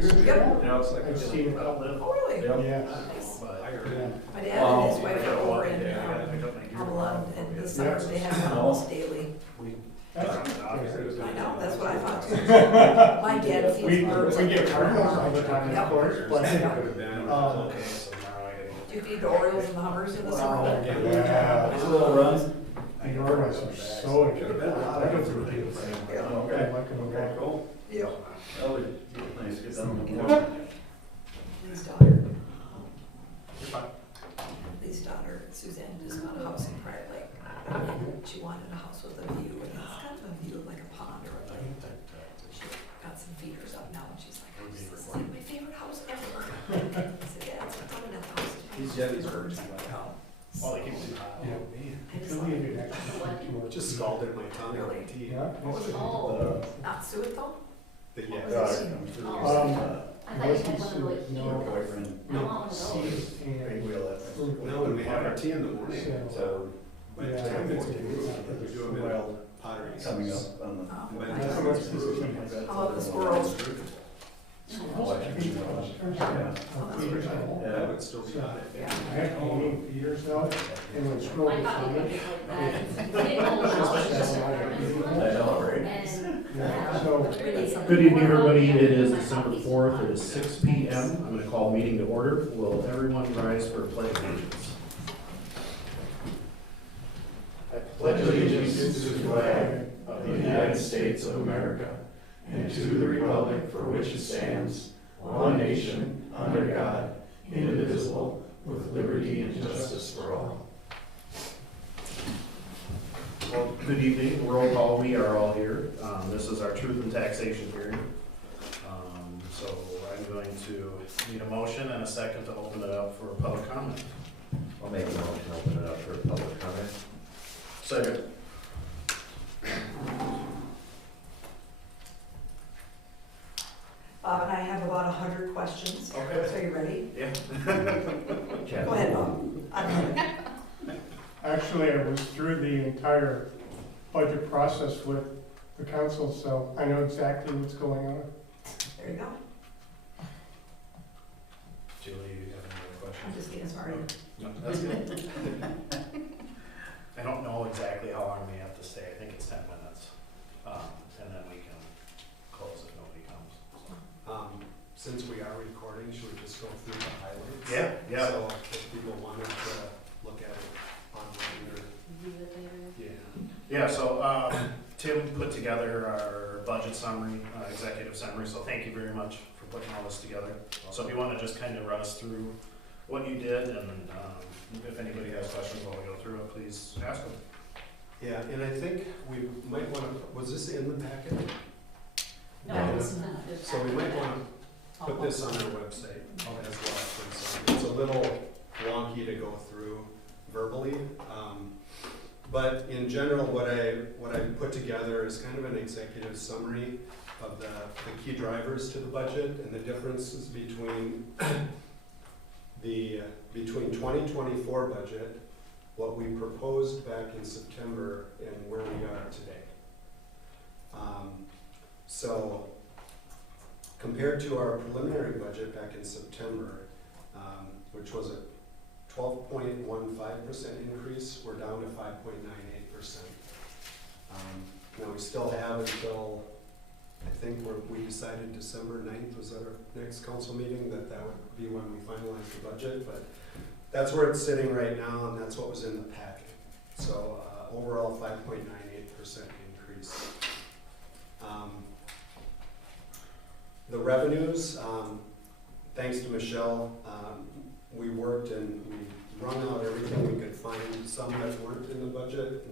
good? Yep. Yeah, it's like I've seen it. Oh, really? Yep. Yeah. Nice. But I Yeah. heard. My dad and his wife are over in pick up my gear. Avalon, and this summer Yeah. they have almost daily. We. That's I know, that's what I thought too. My dad feeds We birds. get like cardinals all the time, Yep. of course, but. Okay, so now I gotta Do you feed the Orioles and the Hummers in the summer? Yeah. It's a little run. The Orioles are so good. I don't think they Yeah. I like them a lot. Cool. Yeah. Oh, nice, get down. Lee's daughter, Lee's daughter, Suzanne, just bought a house in Prior Lake. And she wanted a house with a view, and it's kind of a view of like a pond or a lake. She got some feeders up now, and she's like, oh, this is like my favorite house ever. I said, yeah, it's a permanent house. He's Jenny's birds. Oh, they keep too hot. Yeah. I just It'll love be a it. good exercise. Just scalded my tongue on my tea. Yeah. What was it? Oh, Not suet though? Yeah. Was it? I thought you had one of the like No. heels. Boyfriend. I want one of those. Seeds and fruit. No, when we have our tea in the morning, So, by the Yeah. time it's brewed, we do them in pottery. coming up on the. Oh. And by the That's time how it's much brewed, this is. How about the squirrels? Yeah. that would still be hot. Yeah. I have Canadian feeders now, and when squirrels I are thought you coming, could like that. They didn't know I know, right? yeah, so, Good evening, everybody. It is December 4th. It is 6 p.m. I'm going to call meeting to order. Will everyone rise for pledge allegiance? I pledge allegiance to the flag of the United States of America and to the republic for which it stands, one nation, under God, indivisible, with liberty and justice for all. Well, good evening. Roll call. We are all here. This is our truth and taxation hearing. So I'm going to need a motion and a second to open it up for public comment. I'll make a motion to open it up for public comment. Second. Bob and I have about 100 questions. Okay. So you ready? Yeah. Go ahead, Bob. I'm ready. actually, I was through the entire budget process with the council, so I know exactly what's going on. There you go. Julie, you have any other I'm questions? just getting started. No, that's good. I don't know exactly how long we have to stay. I think it's 10 minutes. And then we can close if nobody comes. So. Since we are recording, should we just go through the highlights? Yeah, yeah. So if people wanted to look at it online or, yeah. Yeah, so Tim put together our budget summary, executive summary, so thank you very much for putting all this together. So if you want to just kind of run us through what you did, and if anybody has questions while we go through it, please ask them. Yeah, and I think we might want to, was this in the packet? No, it's not. So we might want to put this on our website as well. Since it's a little wonky to go through verbally. But in general, what I put together is kind of an executive summary of the key drivers to the budget and the differences between between 2024 budget, what we proposed back in September, and where we are today. So compared to our preliminary budget back in September, which was a 12.15% increase, we're down to 5.98%. Now we still have until, I think we decided December 9th was our next council meeting, that would be when we finalize the budget, but that's where it's sitting right now, and that's what was in the packet. So overall 5.98% increase. The revenues, thanks to Michelle, we worked and we run out everything we could find, some that weren't in the budget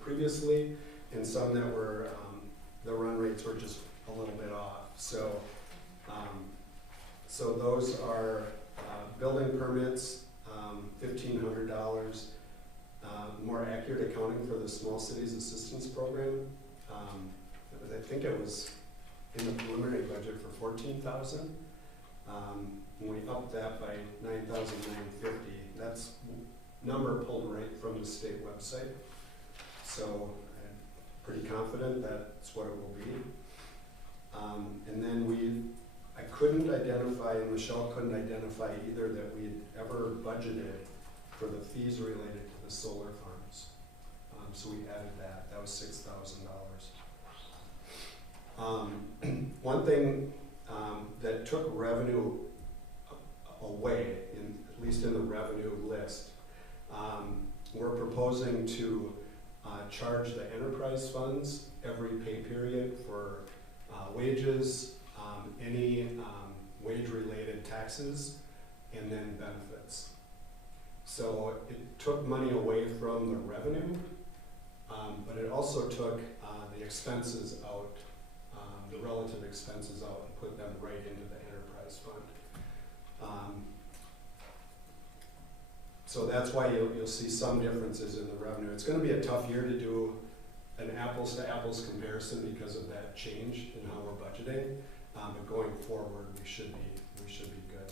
previously, and some that were, the run rates were just a little bit off. So, so those are building permits, $1,500, more accurate accounting for the Small Cities Assistance Program. I think it was in the preliminary budget for $14,000. We upped that by $9,950. That's number pulled right from the state website. So I'm pretty confident that's what it will be. And then I could couldn't identify, and Michelle couldn't identify either, that we had ever budgeted for the fees related to the solar farms. So we added that. That was $6,000. One thing that took revenue away, at least in the revenue list, we're proposing to charge the enterprise funds every pay period for wages, any wage-related taxes, and then benefits. So it took money away from the revenue, but it also took the expenses out, the relative expenses out, and put them right into the enterprise fund. So that's why you'll see some differences in the revenue. It's going to be a tough year to do an apples-to-apples comparison because of that change in how we're budgeting. But going forward, we should be good.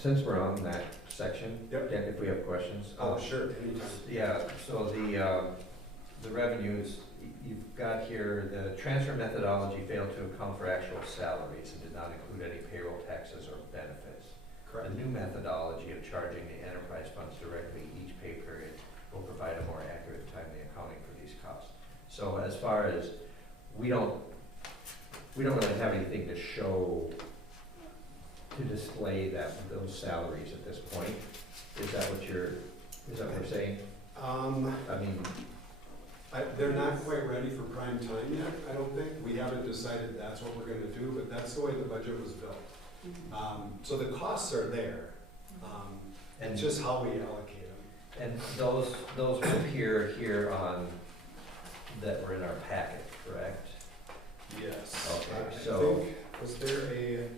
Since we're on that section, Yep. Dan, if we have questions. Oh, sure, anytime. Yeah, so the revenues, you've got here, the transfer methodology failed to account for actual salaries and did not include any payroll taxes or benefits. Correct. The new methodology of charging the enterprise funds directly each pay period will provide a more accurate timely accounting for these costs. So as far as, we don't really have anything to show, to display those salaries at this point. Is that what you're saying? I mean, They're not quite ready for prime time yet, I don't think. We haven't decided that's what we're gonna do, but that's the way the budget was built. So the costs are there, and just how we allocate them. and those will appear here on, that were in our packet, correct? Yes. Okay, I so- think, was there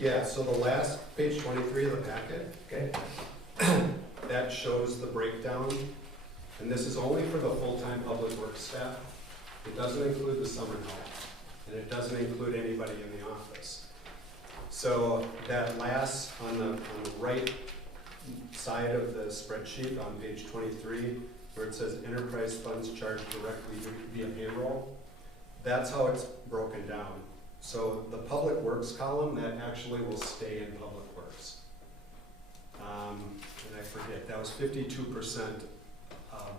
yeah, so the last, page 23 of the packet, Okay. that shows the breakdown. And this is only for the full-time public works staff. It doesn't include the summer help, and it doesn't include anybody in the office. So that last, on the right side of the spreadsheet on page 23, where it says enterprise funds charged directly via payroll, that's how it's broken down. So the public works column, that actually will stay in public works. And I forget, that was 52% of,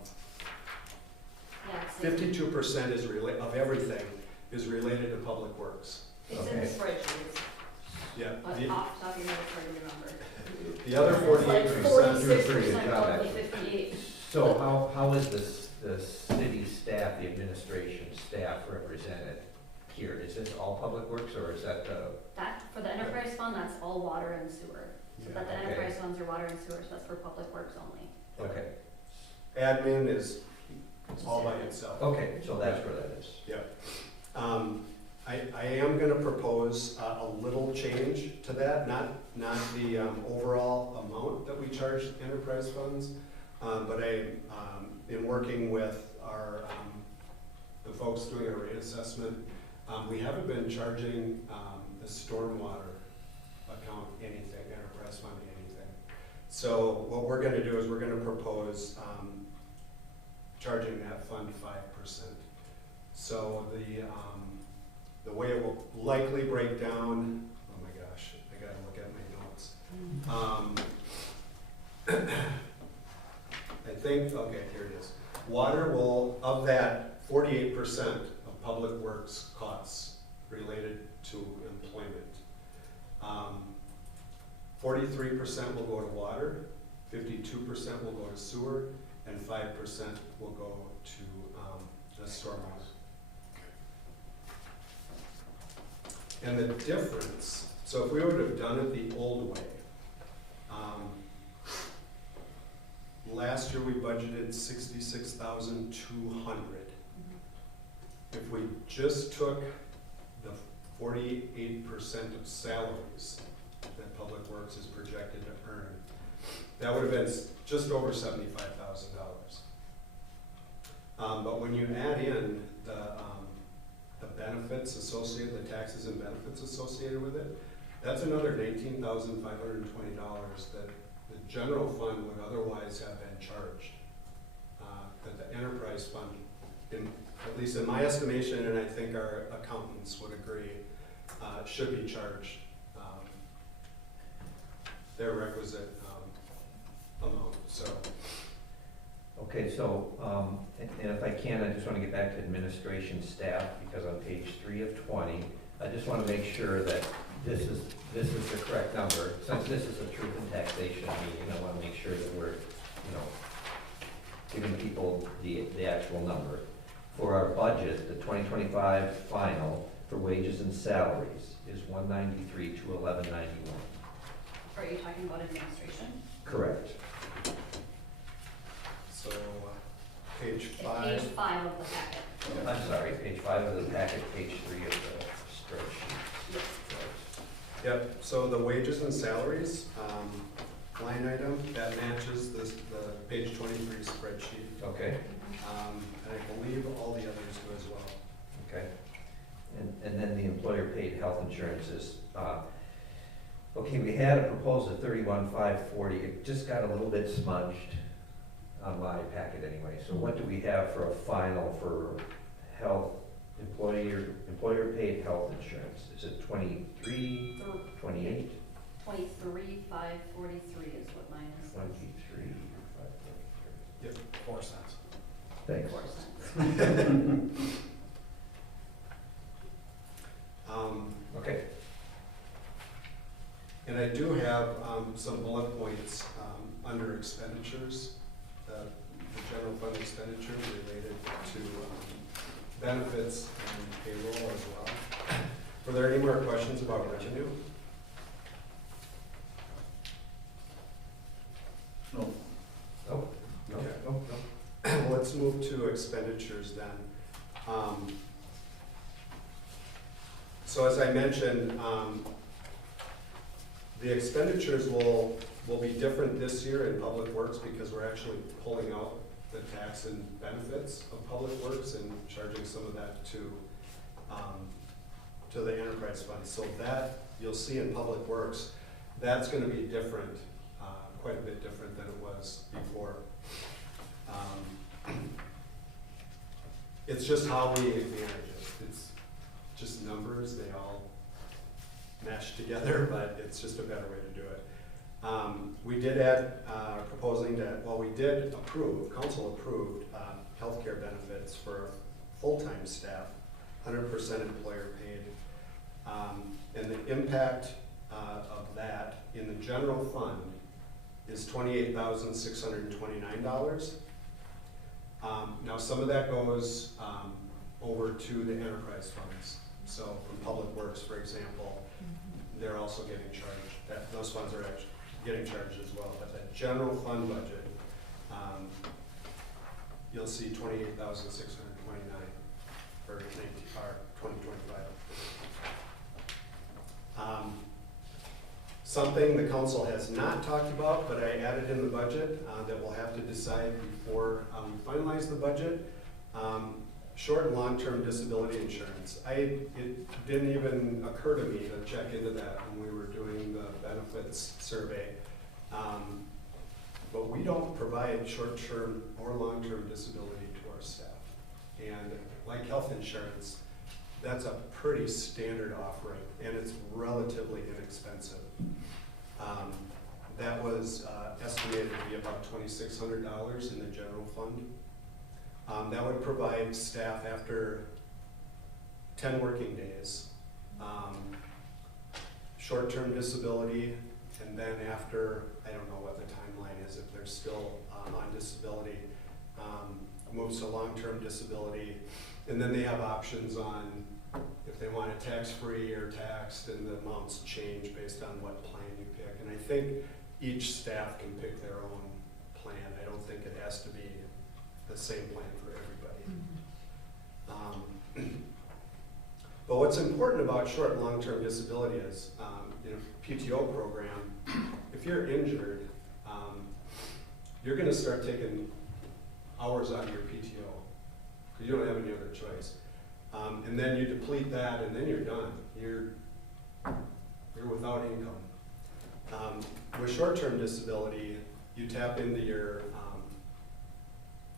Yeah, it's 52% is of everything is related to public works. in the Okay. spreadsheets, Yeah. but The- off the top of your head, it's hard to remember. The other It's like 48%, do a pretty good 46% job, of the actually. 58. So how is the city staff, the administration staff represented here? Is this all public works, or is that the? That, for the enterprise fund, that's all water and sewer. So that the Okay. enterprise funds are water and sewer, so that's for public works only. Okay, admin is all by itself. okay, so that's where that is. I am gonna propose a little change to that, not the overall amount that we charge enterprise funds, but in working with the folks doing our rate assessment, we haven't been charging the stormwater account anything, enterprise fund anything. So what we're gonna do is we're gonna propose charging that fund 5%. So the way it will likely break down, oh my gosh, I gotta look at my notes. I think, okay, here it is. Water will, of that 48% of public works costs related to employment, 43% will go to water, 52% will go to sewer, and 5% will go to the stormwater. And the difference, so if we would have done it the old way, last year we budgeted $66,200. If we just took the 48% of salaries that Public Works is projected to earn, that would have been just over $75,000. But when you add in the benefits associated, the taxes and benefits associated with it, that's another $19,520 that the general fund would otherwise have been charged, that the enterprise enterprise fund, at least in my estimation, and I think our accountants would agree, should be charged their requisite amount, so. Okay, so, and if I can, I just want to get back to administration staff, because on page 3 of 20, I just want to make sure that this is the correct number. Since this is a truth and taxation meeting, I want to make sure that we're, giving people the actual number. For our budget, the 2025 final for wages and salaries is 193 to 1191. Are you talking about administration? Correct. So, page It's 5. page 5 of the packet. I'm sorry, page 5 of the packet, page 3 of the spreadsheet. Yes. Yep, so the wages and salaries, line item, that matches the page 23 spreadsheet. Okay, And I believe all the others do as well. okay. And then the employer paid health insurance is, okay, we had a proposal of 31,540. It just got a little bit smudged on my packet anyway. So what do we have for a final for health, employer paid health insurance? Is it 23, 28? 23,543 is what mine is. 23, 543. Yep. 4 cents. Thanks. 4 cents. Okay. And I do have some bullet points under expenditures, the general fund expenditures related to benefits and payroll as well. Were there any more questions about revenue? No. Oh, no, Okay. no, no. Let's move to expenditures then. So as I mentioned, the expenditures will be different this year in Public Works because we're actually pulling out the tax and benefits of Public Works and charging some of that to the enterprise fund. So that, you'll see in Public Works, that's gonna be different, quite a bit different than it was before. It's just how we manage it. It's just numbers, they all mesh together, but it's just a better way to do it. We did add, proposing that, well, we did approve, council approved healthcare benefits for full-time staff, 100% employer paid. And the impact of that in the general fund is $28,629. Now, some of that goes over to the enterprise funds. So from Public Works, for example, they're also getting charged. Those funds are actually getting charged as well. But that general fund budget, you'll see $28,629 for 2025. Something the council has not talked about, but I added in the budget that we'll have to decide before we finalize the budget. Short and long-term disability insurance. It didn't even occur to me to check into that when we were doing the benefits survey. But we don't provide short-term or long-term disability to our staff. And like health insurance, that's a pretty standard offering, and it's relatively inexpensive. That was estimated to be about $2,600 in the general fund. That would provide staff after 10 working days, short-term disability, and then after, I don't know what the timeline is, if they're still on disability, moves to long-term disability, and then they have options on if they want it tax-free or taxed, and the amounts change based on what plan you pick. And I think each staff can pick their own plan. I don't think it has to be the same plan for everybody. But what's important about short and long-term disability is, in a PTO program, if you're injured, you're gonna start taking hours out of your PTO, because you don't have any other choice. And then you deplete that, and then you're done. You're without income. With short-term disability, you tap into your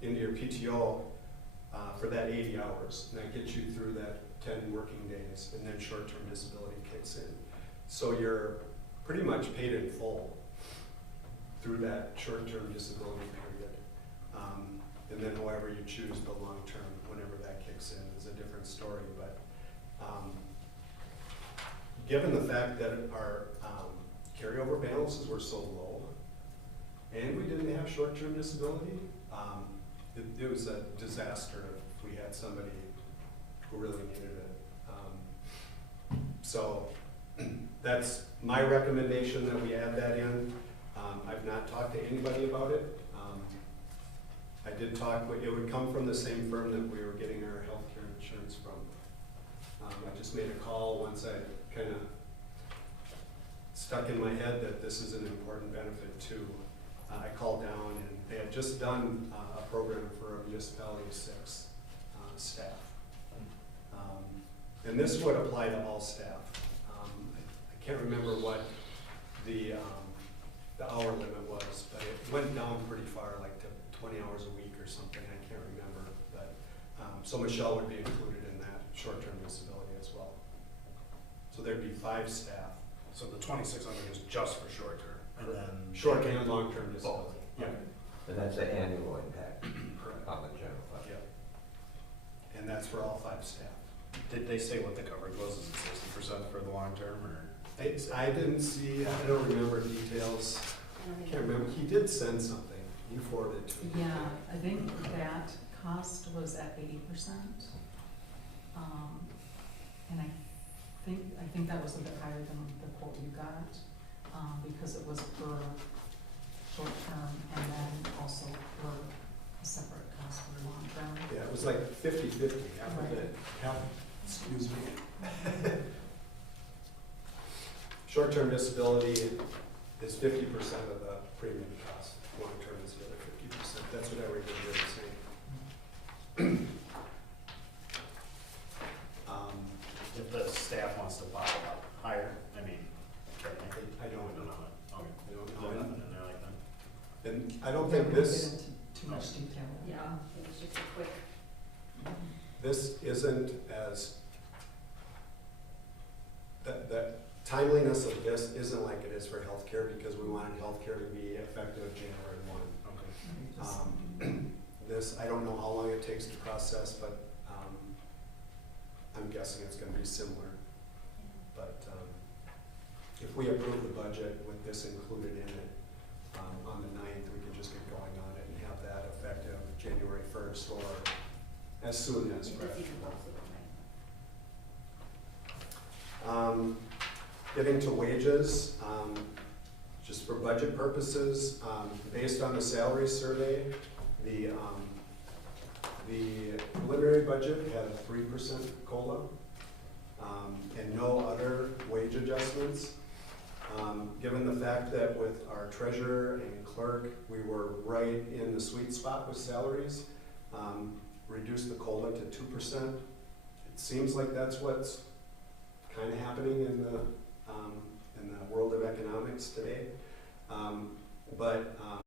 PTO, for that 80 hours. And that gets you through that 10 working days, and then short-term disability kicks in. So you're pretty much paid in full through that short-term disability period. And then however you choose the long-term, whenever that kicks in, is a different story. But given the fact that our carryover balances were so low, and we didn't have short-term disability, it was a disaster if we had somebody who really needed it. So that's my recommendation, that we add that in. I've not talked to anybody about it. I did talk, it would come from the same firm that we were getting our healthcare insurance from. I just made a call once I kind of stuck in my head that this is an important benefit too. I called down, and they had just done a program for a municipality of 6 staff. And this would apply to all staff. I can't remember what the hour limit was, but it went down pretty far, like to 20 hours a week or something. I can't remember, but so Michelle would be included in that short-term disability as well. So there'd be 5 staff. So the 2,600 is just for short term, and then. Short and long-term disability. Both. Yeah, And that's the annual impact correct. on the general fund. Yeah. And that's for all 5 staff. Did they say what the coverage was? Is it 60% for the long term, or? I didn't see, I don't remember details. I can't remember. He did send something. You forwarded it to me. Yeah, I think that cost was at 80%. And I think that was a bit higher than the quote you got, because it was per short term and then also per a separate cost for long term. Yeah, it was like 50-50, half of it, excuse me. Short-term disability is 50% of the premium cost. Long-term is the other 50%. That's what everybody is saying. If the staff wants to buy it up higher, I mean, technically. I don't know. Okay. I don't There's know. nothing in there like that. And I don't We're think not gonna this, get into too much detail. Yeah, it was just a quick. this isn't as, the timeliness of this isn't like it is for healthcare, because we wanted healthcare to be effective January 1. Okay. This, I don't know how long it takes to process, but I'm guessing it's gonna be similar. But if we approve the budget with this included in it, on the 9th, we can just get going on it and have that effective January 1st or as soon as If it's even practical. possible, right? Getting to wages, just for budget purposes, based on the salary survey, the preliminary budget had a 3% COLA, and no other wage adjustments. Given the fact that with our treasurer and clerk, we were right in the sweet spot with salaries, reduced the COLA to 2%. It seems like that's what's kind of happening in the world of economics today. But